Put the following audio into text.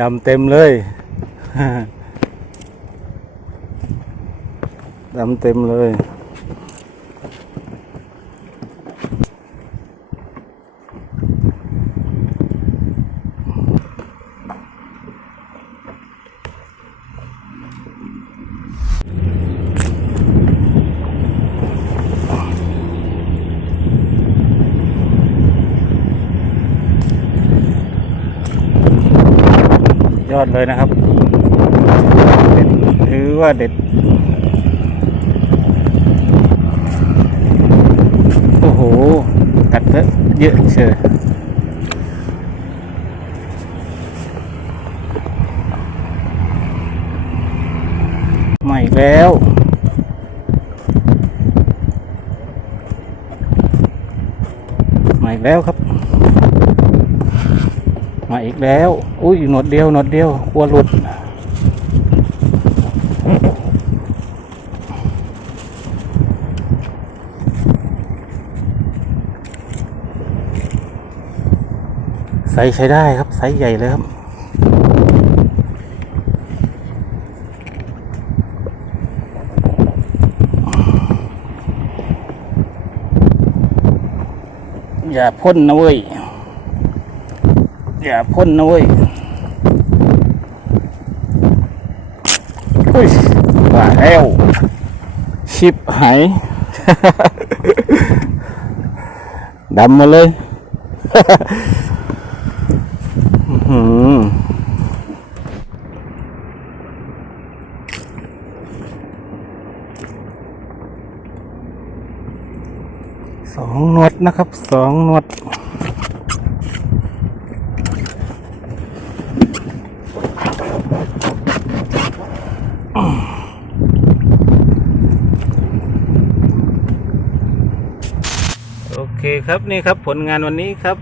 ดำเต็มเลย ดำเต็มเลย อดเลยนะครับเด็ดถือว่าเด็ด โอ้โห กัดเยอะเยอะเชียวมาอีกแล้วมาอีกแล้วครับ มาอีกแล้ว อุ้ยหนวดเดียวหนวดเดียวกลัวหลุด ไซส์ใช้ได้ครับ ไซส์ใหญ่เลยครับอย่าพ่นนะเว้ย อย่าพ่นนะเว้ยอุ้ยว่าแล้วชิบหาย ดำมาเลย อื้อหือสองนวดนะครับสองนวด โอเคครับนี่ครับผลงานวันนี้ครับ